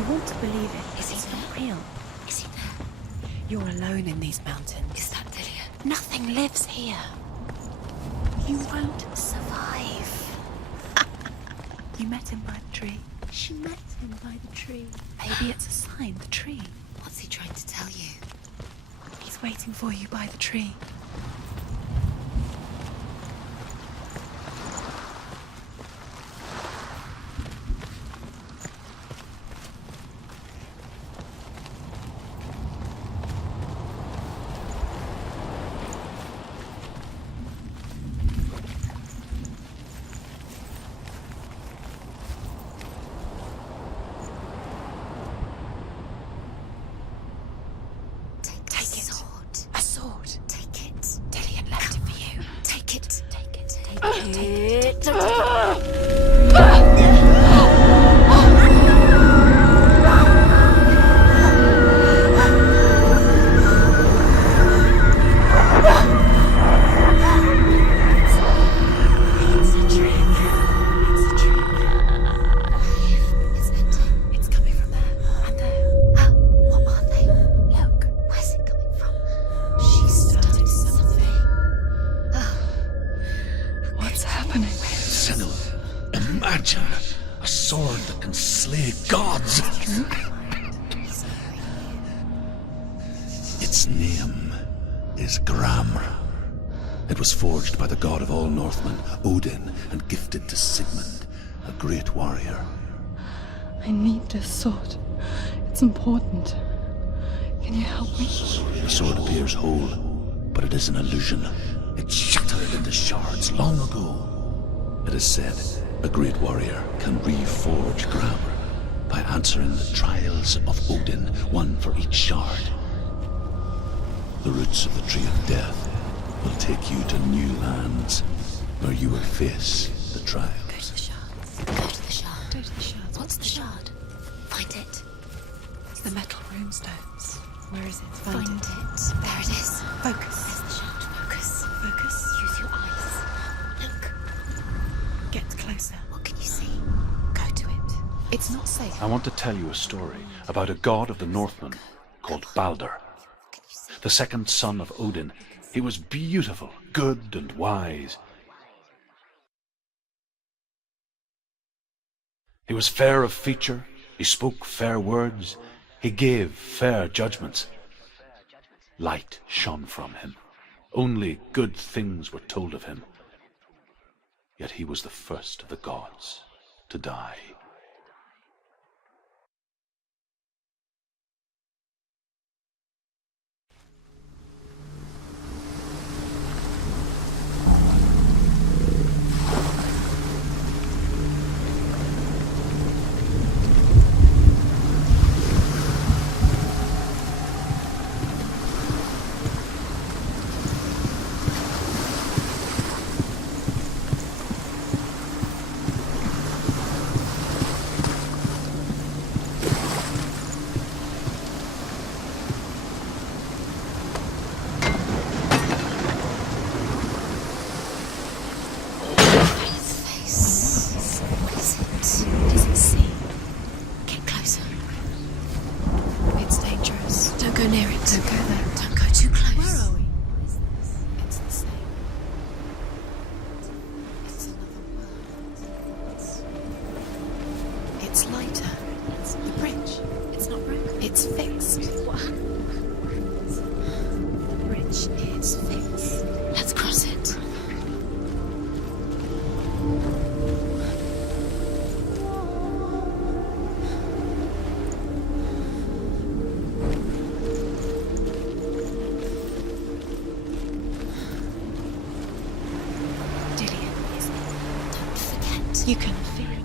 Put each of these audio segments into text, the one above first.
You want to believe it. Is he not real? Is he there? You're alone in these mountains. Is that Delia? Nothing lives here. You won't survive. You met him by the tree. She met him by the tree. Maybe it's a sign, the tree. What's he trying to tell you? He's waiting for you by the tree. Its name is Gram. It was forged by the god of all Northmen, Odin, and gifted to Sigmund, a great warrior. I need this sword. It's important. Can you help me? The sword appears whole, but it is an illusion. It shattered into shards long ago. It is said a great warrior can reforge Gram by answering the trials of Odin, one for each shard. The roots of the Tree of Death will take you to new lands, where you will face the trials. Go to the shards. Go to the shard. Go to the shards. What's the shard? Find it. It's the metal runestones. Where is it? Find it. There it is. Focus. There's the shard. Focus. Focus. Use your eyes. Look. Get closer. What can you see? Go to it. It's not safe. I want to tell you a story about a god of the Northmen called Baldur. The second son of Odin. He was beautiful, good, and wise. He was fair of feature, he spoke fair words, he gave fair judgments. Light shone from him. Only good things were told of him. Yet he was the first of the gods to die. You can feel it.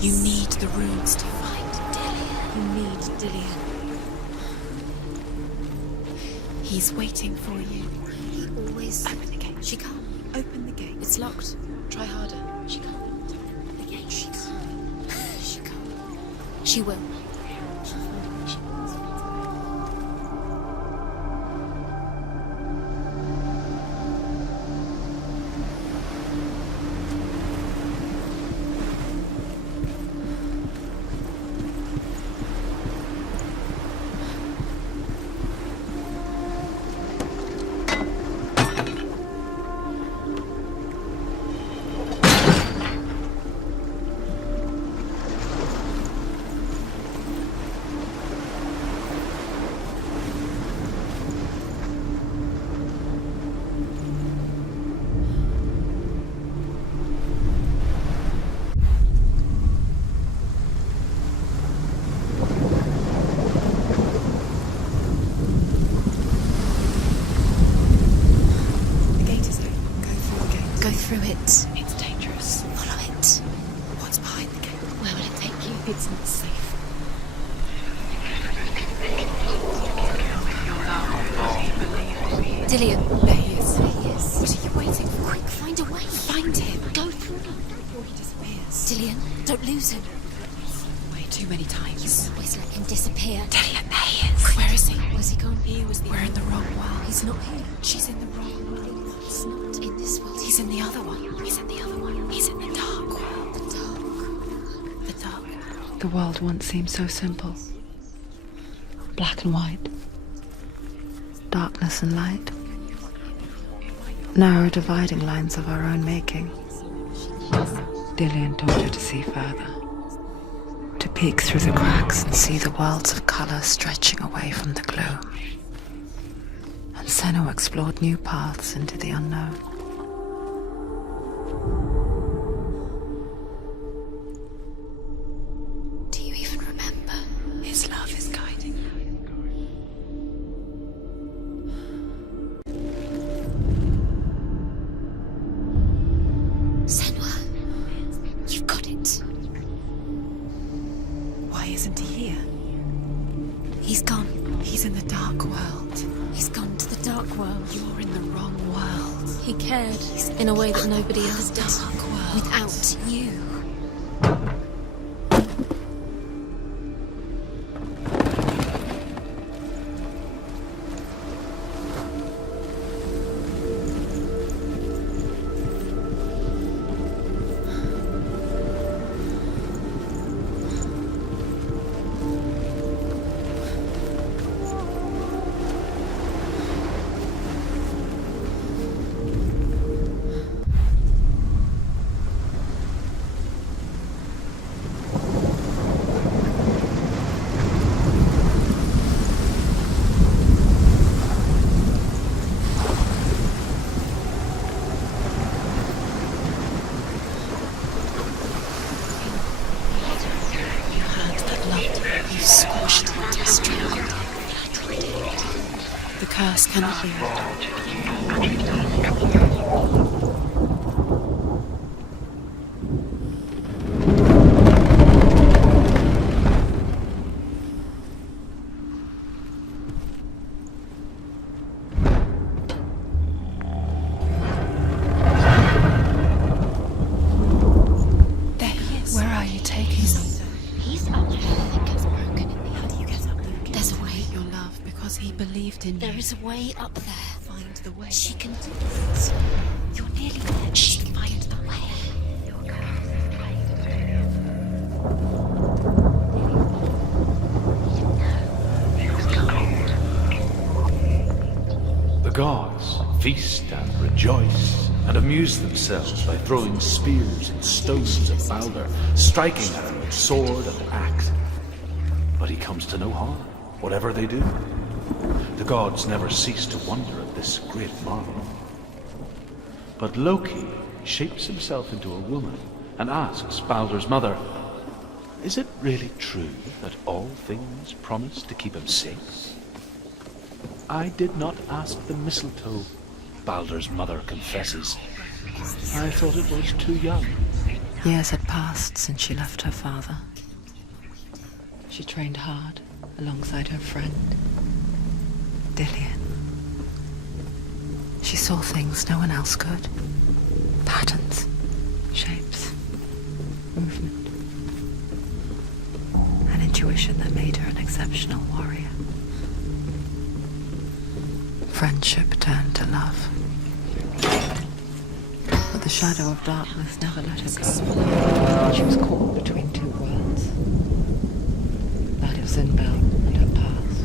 You need the runes to find Dillian. You need Dillian. He's waiting for you. He always... Open the gate. She can't. Open the gate. It's locked. Try harder. She can't. Open the gate. She can't. She can't. She will. It's dangerous. Follow it. What's behind the gate? Where will it take you? It's not safe. Dillian. There he is. There he is. What are you waiting for? Quick, find a way. Find him. Go through. Before he disappears. Dillian, don't lose him. Way too many times. Always let him disappear. Dillian, there he is. Where is he? Where's he gone? He was the We're in the wrong world. He's not here. She's in the wrong world. He's not in this world. He's in the other one. He's in the other one. He's in the dark world. The dark. The dark. The world once seemed so simple. Black and white. Darkness and light. Narrow dividing lines of our own making. Dillian taught her to see further. To peek through the cracks and see the worlds of colour stretching away from the gloom. And Senna explored new paths into the unknown. Do you even remember? His love is guiding you. Senwa, you've got it. Why isn't he here? He's gone. He's in the dark world. He's gone to the dark world. You're in the wrong world. He cared in a way that nobody else The does. dark world. Without you. The curse cannot be undone. There he is. Where are you taking me? He's up there. I think it's broken in the How do you get up there? There's a way. Your love, because he believed in you. There is a way up there. Find the way. She can do it. You're nearly there. She can find the way. The gods feast and rejoice and amuse themselves by throwing spears and stones at Baldur, striking at him with sword and axe. But he comes to no harm, whatever they do. The gods never cease to wonder at this great marvel. But Loki shapes himself into a woman and asks Baldur's mother, "Is it really true that all things promise to keep him safe?" "I did not ask the mistletoe," Baldur's mother confesses. "I thought it was too young." Years had passed since she left her father. She trained hard alongside her friend, Dillian. She saw things no one else could. Patterns, shapes, movement. An intuition that made her an exceptional warrior. Friendship turned to love. But the shadow of darkness never let her go. She was caught between two worlds. That of Zinbel and her past.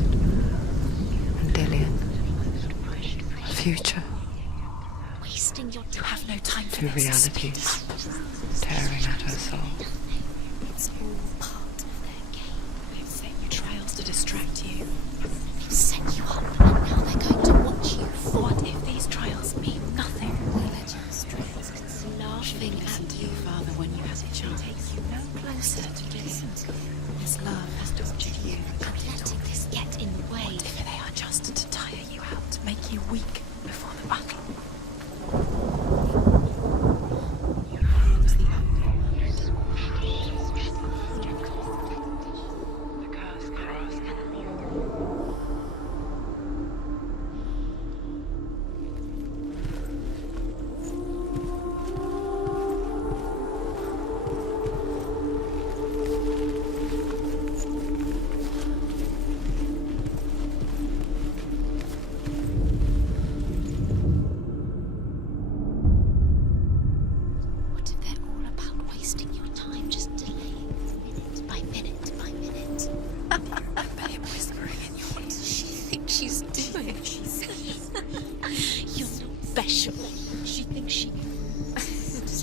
And Dillian. A future. Wasting your You have no time for Two this. realities tearing at her soul. It's all part of their game. They've set you trials to distract you. They've set you up, and now they're going to watch you. What if these trials mean nothing? Laughing at you. Father, when you had a chance, take you no closer to Dillian. His love has tortured you. I'm letting this get in the way. What if they are just to tire you out, make you weak before the battle? You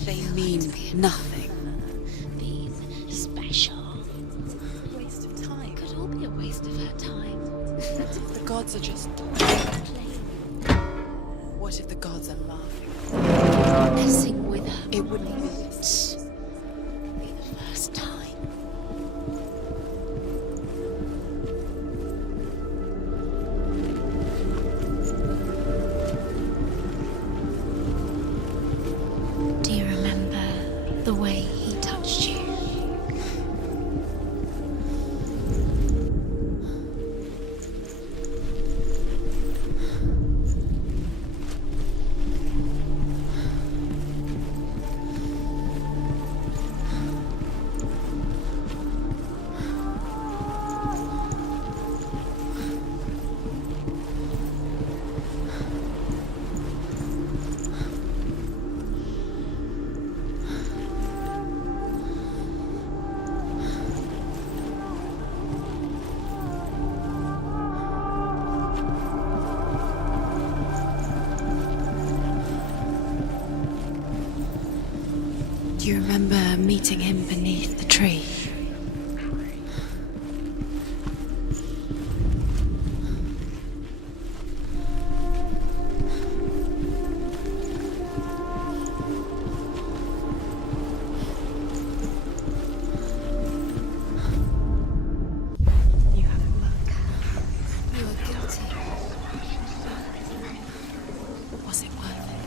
They mean nothing. Being special. Waste of time. Could all be a waste of her time. The gods are just... What if the gods are laughing? Messing with her. It wouldn't be this. Be the first time. Do you remember the way he touched you? Do you remember meeting him beneath the tree? You have luck. You are guilty. Was it worth it?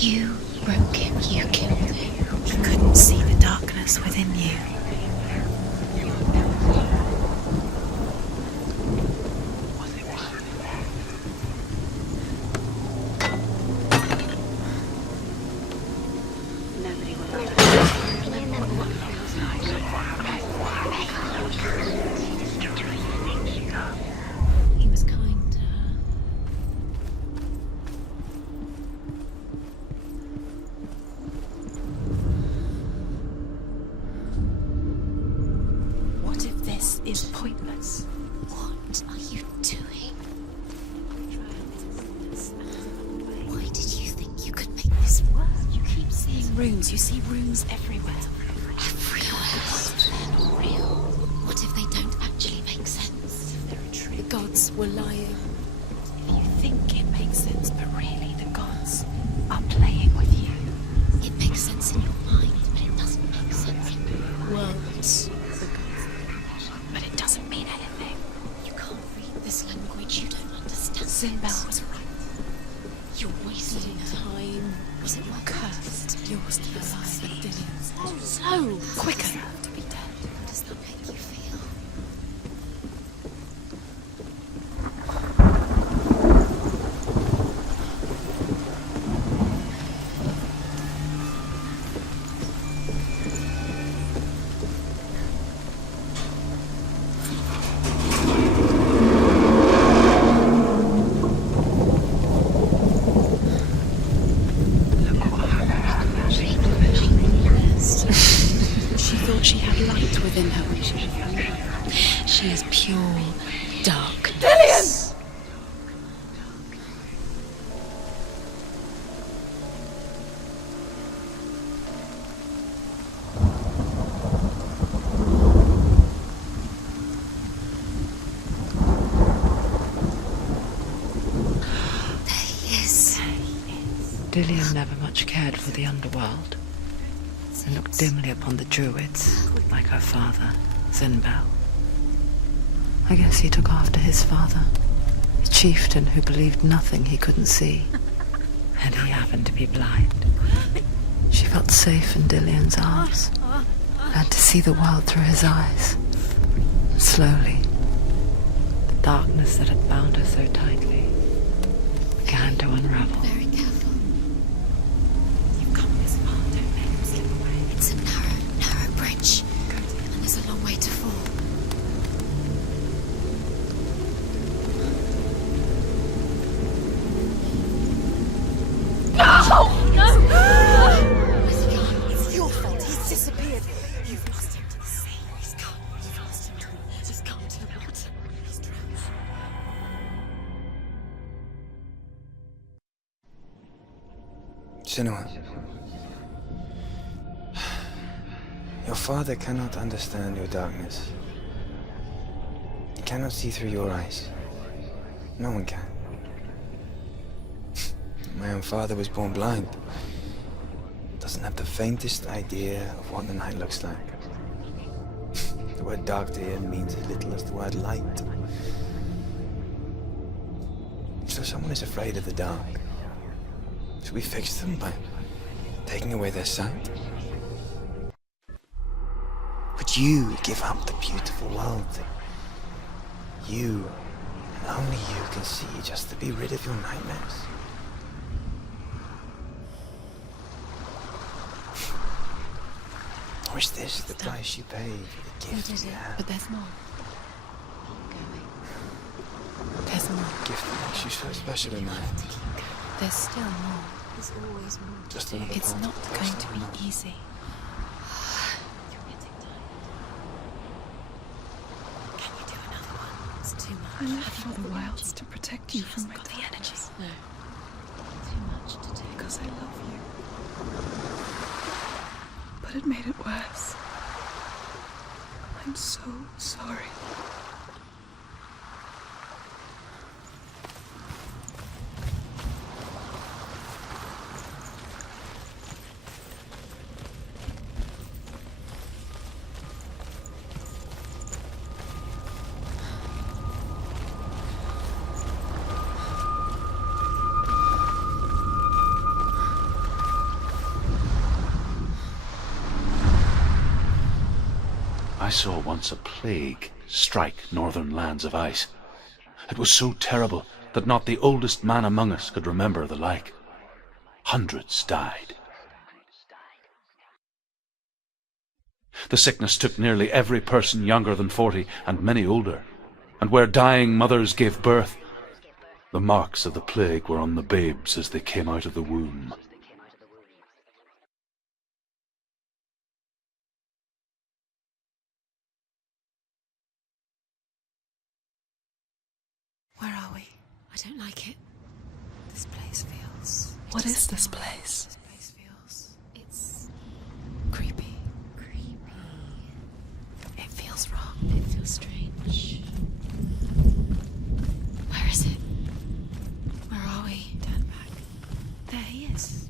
You broke him. You killed him. You couldn't see the darkness within you. He was kind to her. What if this is pointless? What are you doing? Why did you think you could make this work? You keep seeing rooms. You see rooms everywhere. Everywhere. They're not real. What if they don't actually make sense? They're a trick. The gods were lying. If you think it makes sense, but really the gods are playing with you. It makes sense in your mind, but it doesn't make sense in the worlds. But it doesn't mean anything. You can't read this language. You don't understand. Zinbel was right. You're wasting time. Was it my Cursed. Yours to the life of Dillian's. So Quicker to be dead. How does that make you feel? She thought she had light within her when she was young. She is pure dark. Dillian! Yes. Dillian never much cared for the underworld and looked dimly upon the druids, like her father, Zinbel. I guess he took after his father, a chieftain who believed nothing he couldn't see, and he happened to be blind. She felt safe in Dillian's arms, learned to see the world through his eyes. Slowly, the darkness that had bound her so tightly began to unravel. Very careful. You've come this far, don't let him slip away. It's a narrow bridge. And there's a long way to fall. You've lost him to the sea. He's gone. You've lost him to the... He's gone to the water. He's drowned. Senua, your father cannot understand your darkness. He cannot see through your eyes. No one can. My own father was born blind. Doesn't have the faintest idea of what the night looks like. The word dark to him means as little as the word light. So someone is afraid of the dark. Should we fix them by taking away their sight? Would you give up the beautiful world that you, and only you, can see just to be rid of your nightmares? Or is this the price you pay for the gift you have? But there's more. There's more. The gift that makes you so special in life. There's still more. There's always more. Just another It's part not of going the to be easy. You're getting tired. Can you do another one? It's too much. I left for the wilds to protect you from my got the darkness. energies. No. Too much to take. Because I love you. But it made it worse. I'm so sorry. I saw once a plague strike northern lands of ice. It was so terrible that not the oldest man among us could remember the like. Hundreds died. The sickness took nearly every person younger than 40 and many older, and where dying mothers gave birth, the marks of the plague were on the babes as they came out of the womb. Where are we? I don't like it. This place feels... What is this place? This place feels... It's... creepy. Creepy. It feels wrong. It feels strange. Where is it? Where are we? Turn back. There he is.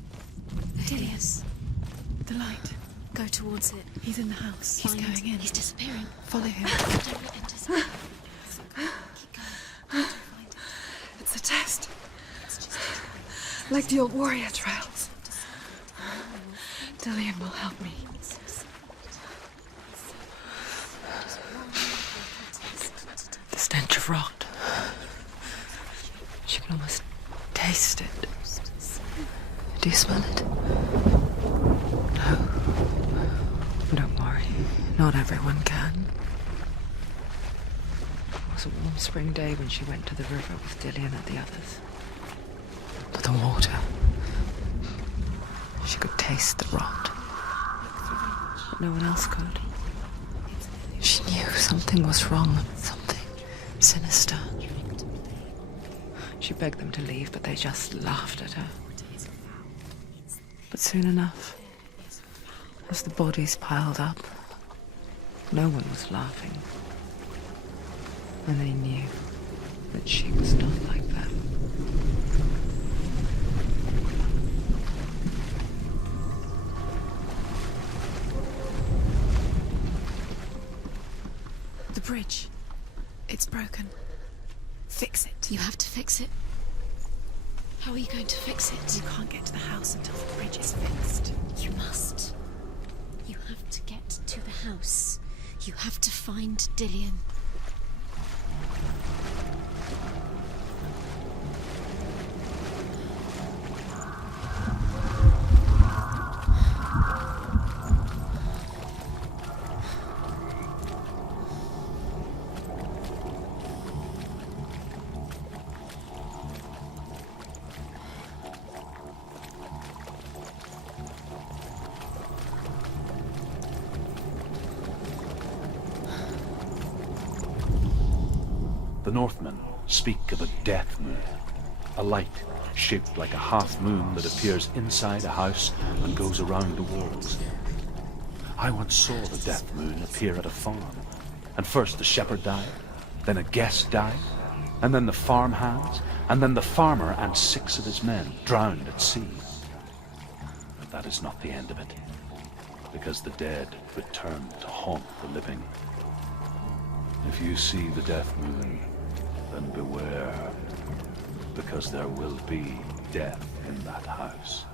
There he is. The light. Go towards it. He's in the house. He's Find- going in. He's disappearing. Follow him. Don't enter something. Keep going. Don't find it. It's a test. It's just a try. Like the old warrior trials. Dillian will help me. The stench of rot. She can almost taste it. Do you smell it? No. Don't worry. Not everyone can. It was a warm spring day when she went to the river with Dillian and the others. But the water... She could taste the rot. But no one else could. She knew something was wrong. Something sinister. She begged them to leave, but they just laughed at her. But soon enough, as the bodies piled up, no one was laughing. And they knew that she was not like them. The bridge. It's broken. Fix it. You have to fix it. How are you going to fix it? You can't get to the house until the bridge is fixed. You must. You have to get to the house. You have to find Dillian. The Northmen speak of a death moon, a light shaped like a half moon that appears inside a house and goes around the walls. I once saw the death moon appear at a farm, and first the shepherd died, then a guest died, and then the farm hands, and then the farmer and 6 of his men drowned at sea. But that is not the end of it, because the dead return to haunt the living. If you see the death moon, then beware, because there will be death in that house.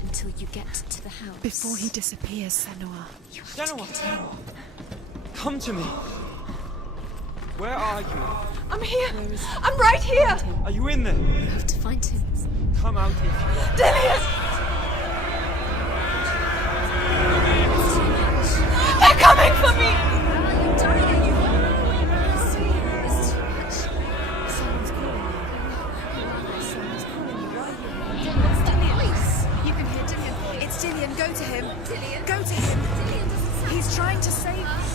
Until you get to the house. Before he disappears, Senua. Senua! Come to me! Where are you? I'm here! I'm right here! Are you in there? You have to find him. Come out if you are. Dillian! They're coming for me! You're dying, you There's too much. Someone's calling you. Someone's calling you. Why are you? What's that voice? You can hear Dillian. It's Dillian. Go to him. Dillian? Go to him. Dillian doesn't sound. He's trying to save us.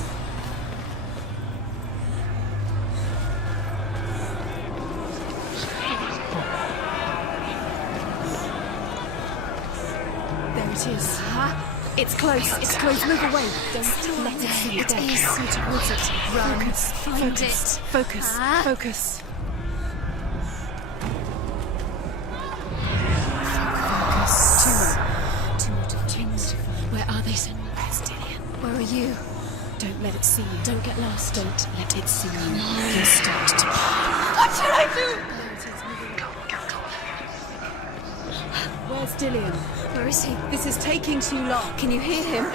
There it is. It's close. It's close. Move away. Don't let it see you. It is. Go towards it. Run. Focus. Find Focus. it. Focus. Focus. Where are they, Senua? Where's Dillian? Where are you? Don't let it see you. Don't get lost. Don't let it see you. He'll start to... What should I do? Where's Dillian? Where is he? This is taking too long. Can you hear him?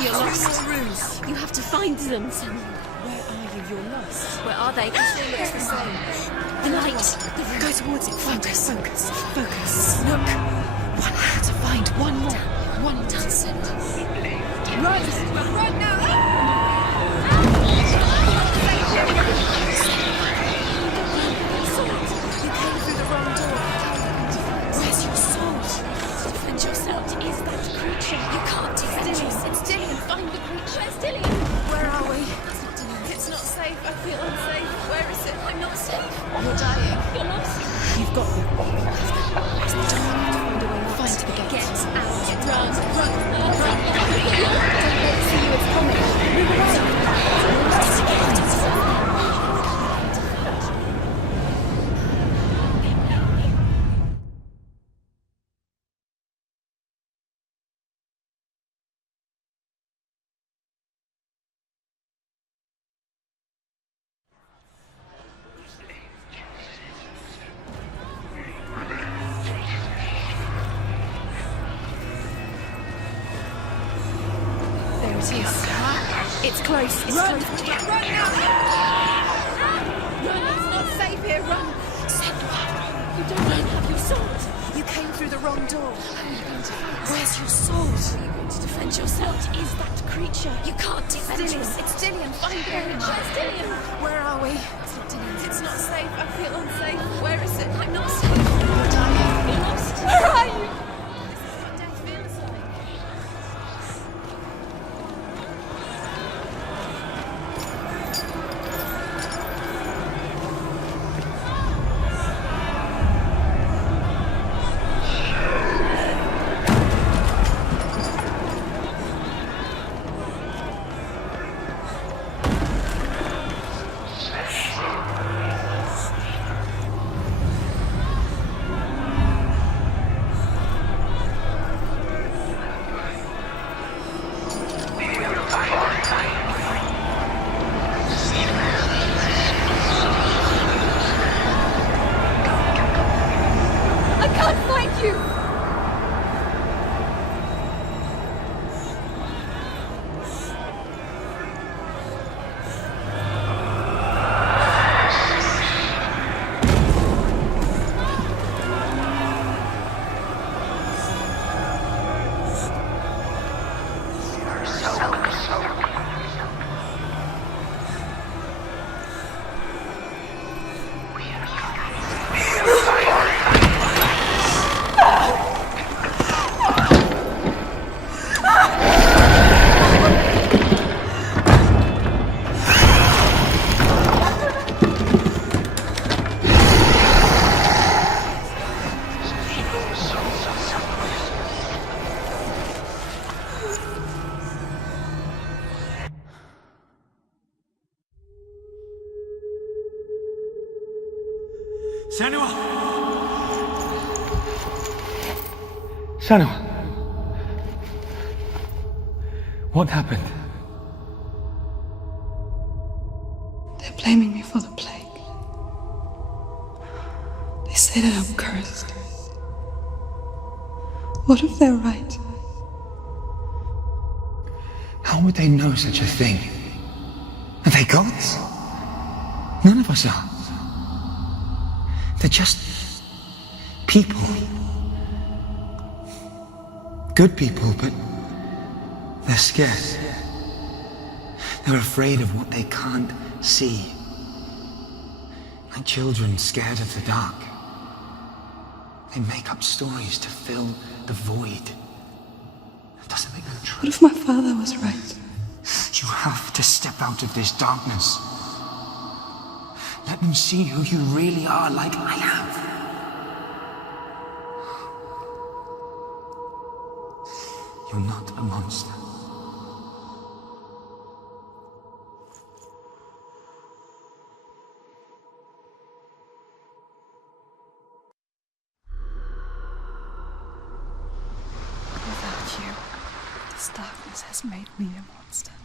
You're lost. Two more rooms. You have to find them, Senua. Where are you? You're lost. Where are they? It's the same. The light. Go towards it. Focus. Focus. Focus. Look. One more to find. One more. One more. Done, Run! Run now! You came through the wrong door. Where's your sword? Defend yourself. What is that creature? You can't defend yourself. It's Dillian. Find the creature. Where's Dillian? Where are we? It's not Dillian. It's not safe. I feel unsafe. Where is it? I'm not safe. You're dying. You're lost. You've got me. Where's the door? Find a way. Find the gate. Get out. Run. Run. Run. Don't let it see you. It's coming. It's close. It's Run! close. Run now! Run! It's not safe here. Run! You don't even have your sword. You came through the wrong door. How are you going to fight? Where's your sword? How are you going to defend yourself? What is that creature? You can't defend Dillian. yourself. It's Dillian. Find him. Where's Dillian? Where are we? It's not Dillian. It's not safe. I feel unsafe. Where is it? I'm not safe. You're dying. You're lost. Where are you? This is what death feels like. I can't find you! Sanua! Sanua! What happened? They're blaming me for the plague. They say that I'm cursed. What if they're right? How would they know such a thing? Are they gods? None of us are. They're just people. Good people, but they're scared. They're afraid of what they can't see. Like children scared of the dark. They make up stories to fill the void. That doesn't make them true. What if my father was right? You have to step out of this darkness. Let them see who you really are, like I have. You're not a monster. Without you, this darkness has made me a monster.